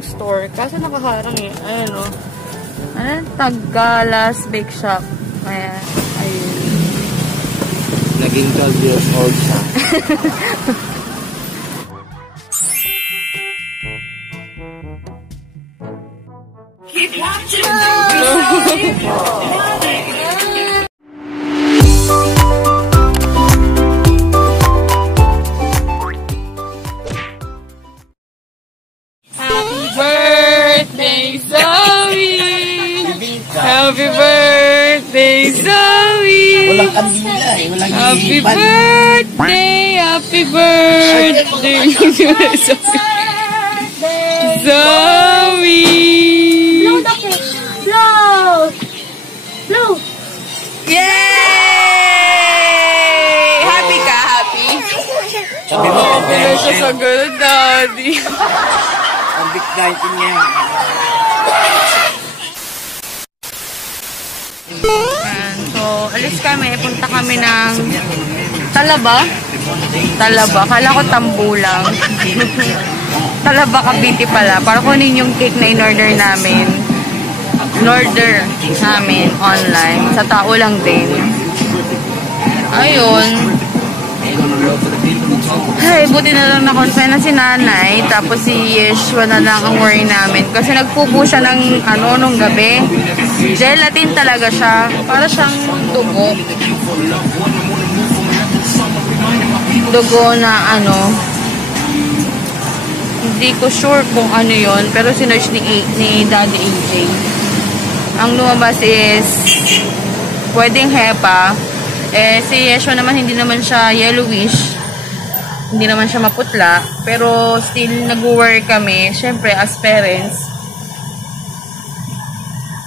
yung store. Kaso nakaharang eh. Ayan o. Ayan, Tagalas Bake Shop. Ayan. Ayun. Naging 12 years old siya. Keep watching. Happy birthday, Zoe! Walang kandila eh. Walang happy birthday! Happy birthday! Zoe! Blow the cake! Blow! Blow! Yay! Happy ka? Happy? Sabi mo, happy na siya sa ganun, Daddy. ang big guiding niya. So, alis kami. Punta kami ng Talaba. Talaba. Kala ko Tambulang. Talaba, Cavite pala. Para kunin yung cake na in-order namin. In-order namin online. Sa tao lang din. Ayun. Ay, buti na lang na-confine na si nanay. Tapos si Yeshua na lang ang worry namin. Kasi nagpupo siya ng nung gabi. Gelatin talaga siya. Para siyang dugo. Dugo na hindi ko sure kung ano yon, pero sinerch ni Daddy AJ. Ang lumabas is pwedeng hepa. Si Yeshua naman hindi naman siya yellowish. Hindi naman siya maputla, pero still nag-work kami. Syempre, as parents,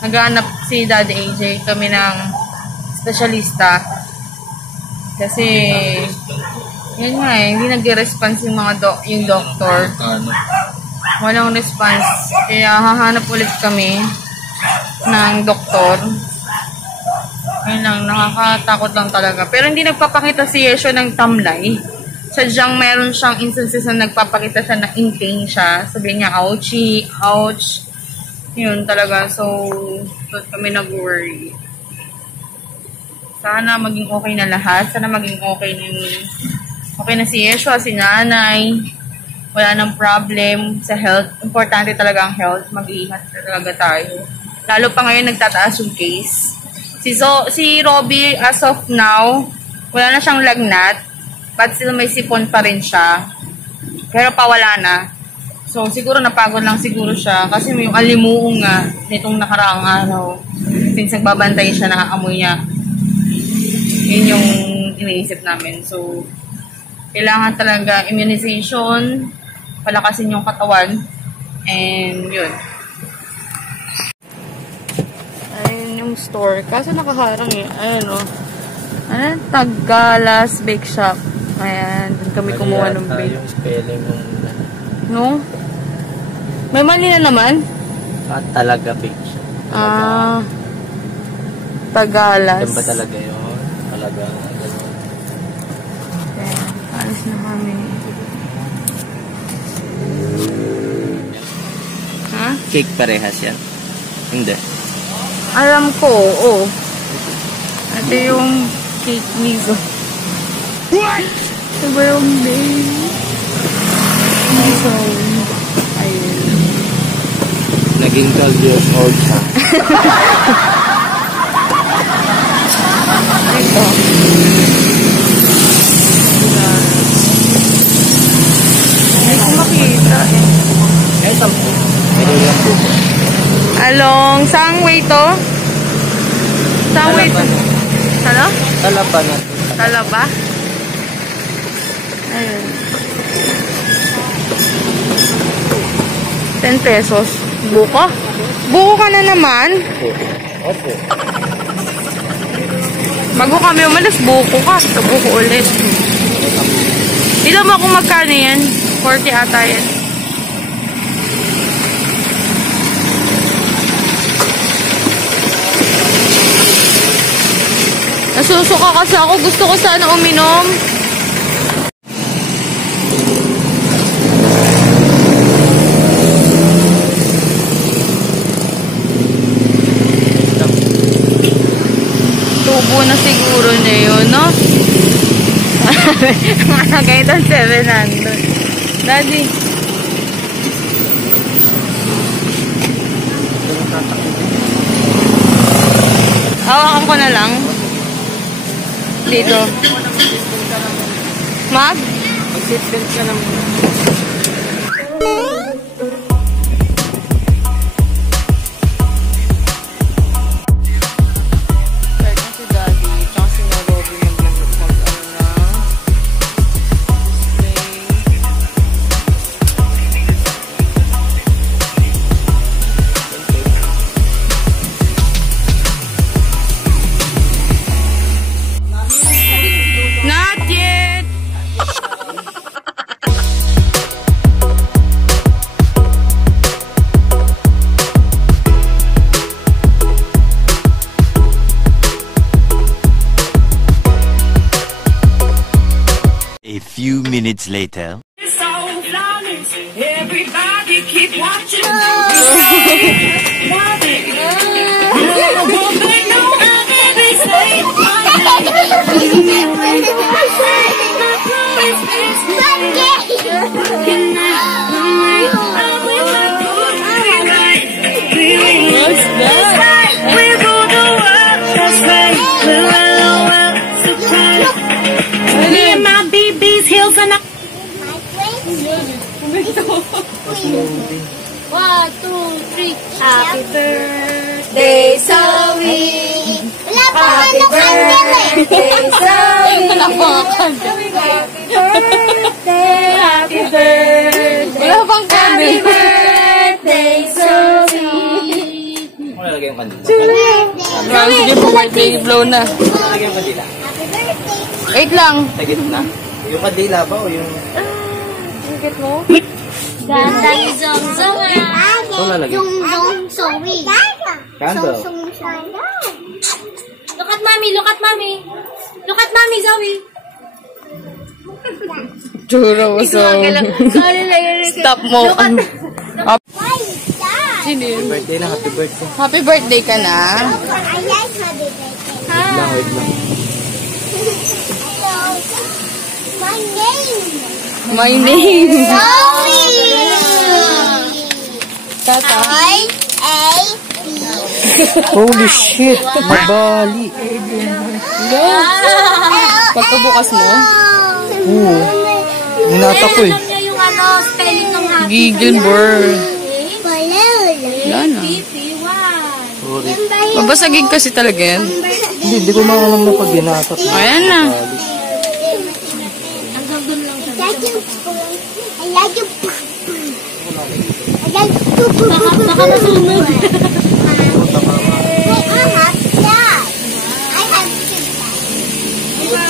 naghahanap si Daddy AJ kami ng specialista. Kasi, yun nga hindi nag-response yung yung doctor. Walang response. Kaya hahanap ulit kami ng doktor. Yun lang, nakakatakot lang talaga. Pero hindi nagpapakita si Yeshua ng tamlay. Sadyang meron siyang instances na nagpapakita siya na in pain siya. Sabihin niya, ouchie, ouch. Yun talaga. So, doon kami nag-worry. Sana maging okay na lahat. Sana maging okay na si Yeshua, si nanay. Wala nang problem sa health. Importante talaga ang health. Mag-iingat talaga tayo. Lalo pa ngayon nagtataas yung case. Si Robbie, as of now, wala na siyang lagnat. But still may sipon pa rin siya. Pero pawala na. So, siguro napagod lang siguro siya. Kasi may yung alimuong nga nitong nakaraang araw. Since nagbabantay siya, nakaamoy niya. Yun yung iniisip namin. So, kailangan talaga immunization, palakasin yung katawan, and yun. Ayun yung store. Kaso nakaharang eh. Ayun o. Ayan, Tagalas Bake Shop. Ayan, dun kami kumuha ng bake. Yung spelling ng... No? May mali na naman? Talaga bake shop. Tagalas. Yan ba talaga yun? Talaga. Ayan, alis na kami. Ha? Cake parehas yan? Hindi. Alam ko, oo. Ito yung cake miso. What? Ito ba yung miso? Ayun. Naging 12 years old siya. Ito. Hindi ko makita eh. Ay, sampo. Pero yan po. Along, saan way to? Saan way to? Ano? Talaba na. Talaba? Ayun. 10 pesos. Buko? Buko ka na naman? Opo. Bago kami umalis, buko ka. So, buko ulit. Ilan mo kung magkano yan? 40 ata yan. Nasusuka kasi ako. Gusto ko sana uminom. na siguro niya yun, no? Malagay doon 700. Daddy. Hawakan ko na lang. Dito. Mag? Mag-seatbelt ka naman. A few minutes later. Everybody keep watching. Heels and 1, 2, 3. Happy birthday, Zoe. Happy birthday, Zoe. Happy birthday. Wala bang Happy birthday, Zoe. Ano nalagay yung kandila? Sige po, birthday blow na. Nalagay yung kandila? Wait lang. Tagit na? Yung kandila ba o yung... Ingit mo? Ganda ni Zongzong ah. Ito nalagay. Zongzong, Zoe. Candle. Look at mommy, look at mommy. Look at mommy, Zoe. Churo mo so. Stop mo. Sino yun? Birthday na, happy birthday. Happy birthday ka na. Wait lang, wait lang. My name. My name. Zoe. Tata. I-A-P. Holy shit! Mabali! Pagkabukas mo? Oo. Ninata ko eh. Alam niya yung ano, spelling ng happy. Gigil bird. Wala na. Sorry. Mabasagig kasi talaga yan. Hindi ko maalam na pag ginata ko. Ayan na. Baka masunog.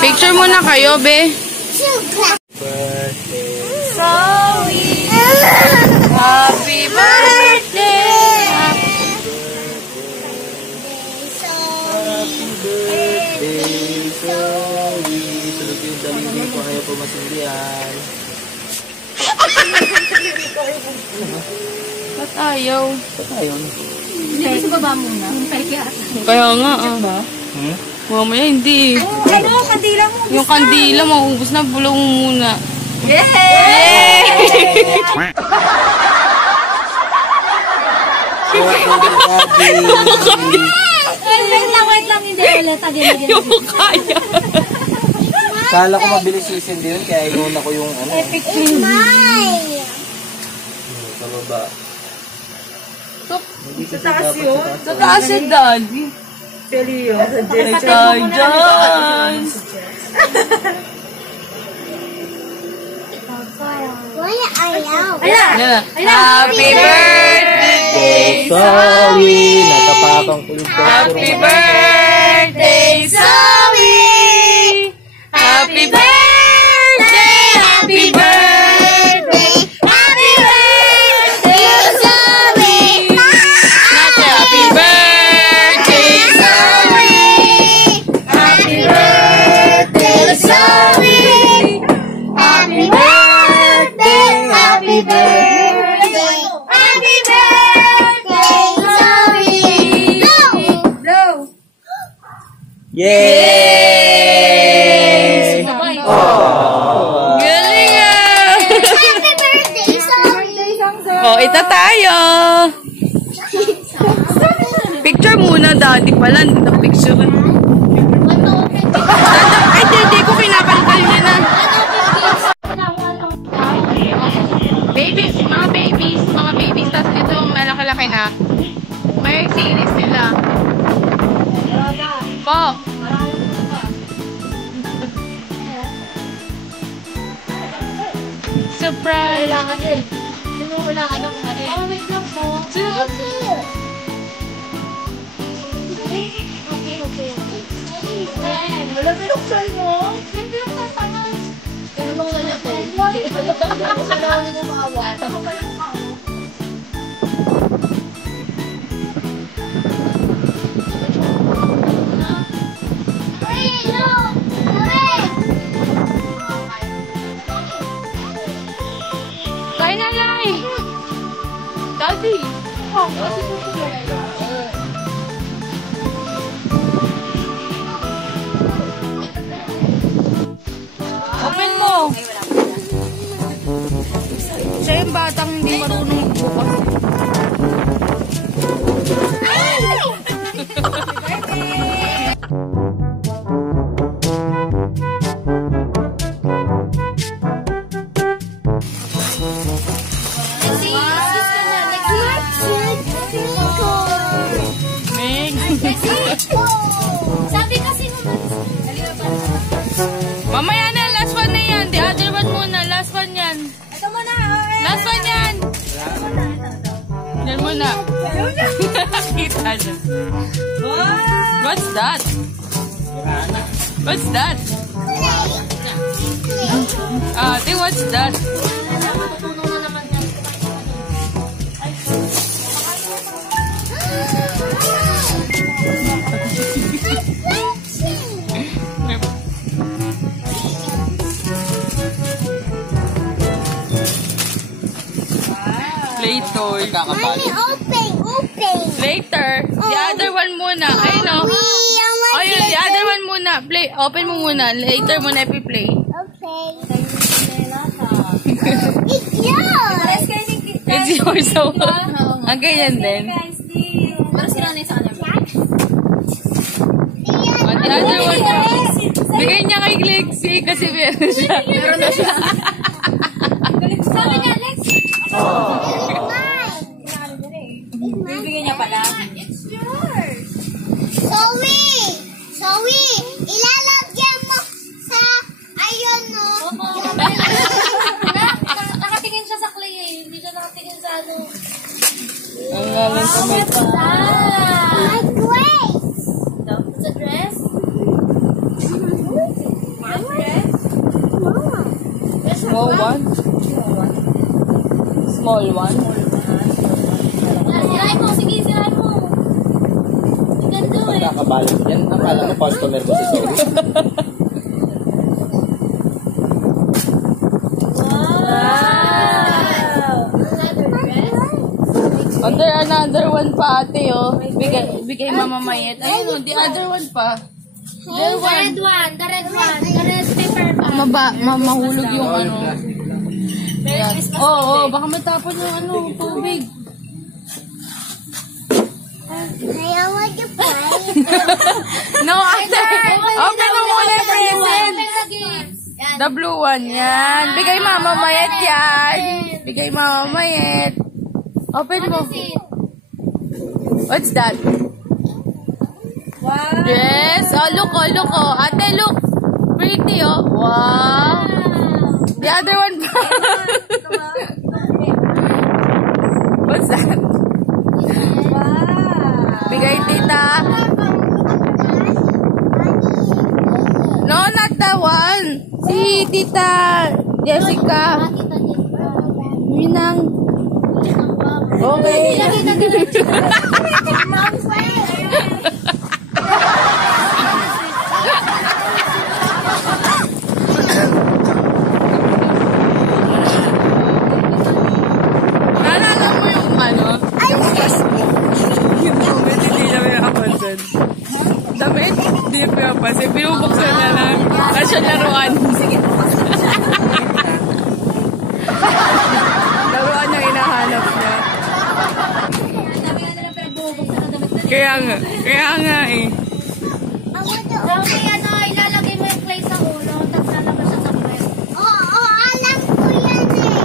Picture muna kayo, be. Happy birthday! Tulog yung dalili ko kayo pumasindihan. Ba't ayaw? Ba't ayaw na? Hindi sa baba muna. Kaya nga, ah. Mamaya hindi. Ano, kandila mo. Yung kandila, maubos na. Bulong mo muna. Yay! Wait lang, hindi ulit. Yung mukha niya. Kala ko mabilis sisindi yun, kaya inuna ko yung ano. Sa baba. Sa taas yun? Sa taas yun, Daddy. Seryo. Tayo dyan. Ayan. Happy birthday, Sorry, natapakang ko yung Happy birthday, Zoe! Happy birthday! Happy birthday! Happy birthday, Zoe! Happy birthday, Zoe! Happy birthday, Zoe! Happy birthday, happy birthday, happy birthday, Zoe! Blow! Yay! Galing ah! Happy birthday, Zoe! Oh, ito tayo! Picture muna, daddy pala. Hindi na picture. Ay, hindi ko kinakalkal niya na. Babies, mga babies. Tapos ito, malaki-laki na. May series nila. Po. Surprise! Wala ka ng wait lang po. Okay. Wala pinuksan mo? Hindi yung tatangan. Kaya mo nga natin. Kailangan mo maawa. Ako pa yung Kain na, Nay! Daddy! Open mo! Siya yung batang hindi marunong magbukas. Sabi kasi Mamaya na, last one na yan. The other one muna, last one yan. ito muna. Last one yan. Yan muna. Kita niya. What's that? What's that? Ate, what's that? Later. Mommy, open. Later. The other one muna. I know. Oh, yun. The other one muna. Play. Open mo muna. Later mo na i-play. Okay. It's yours. It's yours. So, ang ganyan din. Pero sinanay sa kanya. Oh, the other one. Bigay niya kay Lexi kasi meron siya. Meron na siya. Sabi niya, Lexi. Bibigyan niya pala. It's yours. Zoe, ilalagyan mo sa ayun, no? Nakatingin siya sa clay eh. Hindi siya nakatingin sa ano. Ang lalang sa may What's that? It's a dress? One dress? small one. Small one. Siray mo, sige, siray mo. You can do it. Nakakabalot yan. Akala mo customer ko si Zoe. Another dress? Another one pa ate oh. Bigay Mama Mayet. Ayun, the other one pa. The red one. The red paper pa. Mahulog yung ano. Yan. Oo, baka matapon yung ano, tubig. I want to play. No, ate. Open mo muna yung present. The blue one, yan. Bigay Mama Mayet yan. Bigay Mama Mayet. Open mo. What's that? Wow. Yes. Oh, look. Ate, look. Pretty, oh. Wow. The other one pa. What's that? Bigay tita. No, not that one. Si tita Jessica. Yun ang. Okay. Naalala mo yung ano? Damit? Hindi namin ako dun. Damit? Hindi pa Kasi pinubuksan na lang. Tapos siya laruan. Laruan yung hinahanap niya. Kaya nga eh. Dami ano, ilalagay mo yung clay sa ulo, tapos lalabas siya sa puwet. Oo, alam ko yan eh.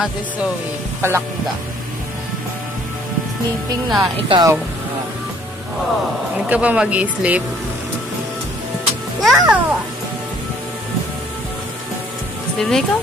Ate Zoe, palakda. Sleeping na, ikaw. Hindi ka ba mag-i-sleep? No! Sleep na ikaw?